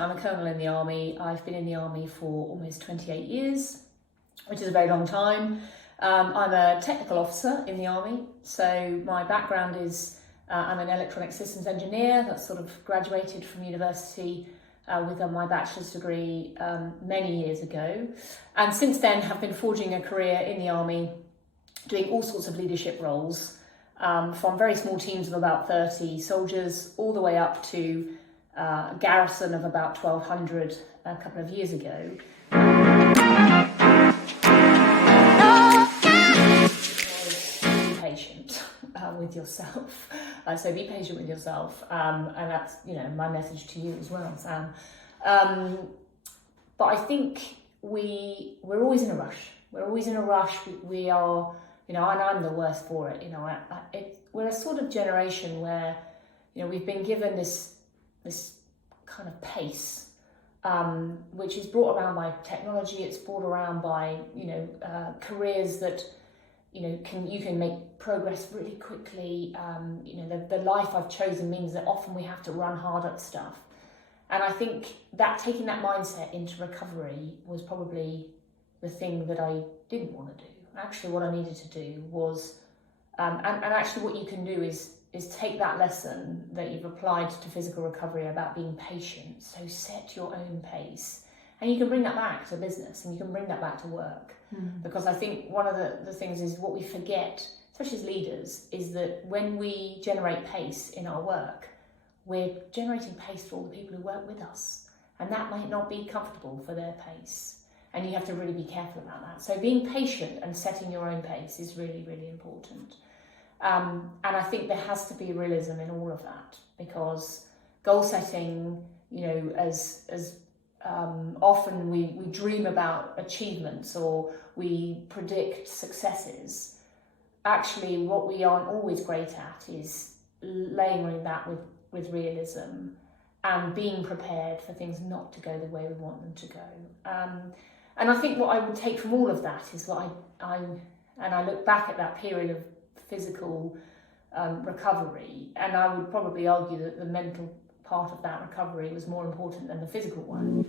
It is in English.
I'm a colonel in the army. I've been in the army for almost 28 years, which is a very long time. I'm a technical officer in the army, so my background is I'm an electronic systems engineer that sort of graduated from university with my bachelor's degree many years ago, and since then have been forging a career in the army, doing all sorts of leadership roles, from very small teams of about 30 soldiers all the way up to a garrison of about 1,200 a couple of years ago. Be patient with yourself. So be patient with yourself, and that's my message to you as well, Sam. But I think we're always in a rush. We're always in a rush. We are, and I'm the worst for it. We're a sort of generation where we've been given this kind of pace, which is brought around by technology. It's brought around by careers that you can make progress really quickly. The life I've chosen means that often we have to run hard at stuff, and I think that taking that mindset into recovery was probably the thing that I didn't want to do. Actually, what I needed to do was, and actually what you can do is take that lesson that you've applied to physical recovery about being patient. So set your own pace, and you can bring that back to business, and you can bring that back to work. Because I think one of the things is what we forget, especially as leaders, is that when we generate pace in our work, we're generating pace for all the people who work with us, and that might not be comfortable for their pace. And you have to really be careful about that. So being patient and setting your own pace is really, really important. And I think there has to be realism in all of that, because goal setting, as often we dream about achievements or we predict successes. Actually, what we aren't always great at is layering that with realism and being prepared for things not to go the way we want them to go. And I think what I would take from all of that is what I look back at that period of physical recovery, and I would probably argue that the mental part of that recovery was more important than the physical one.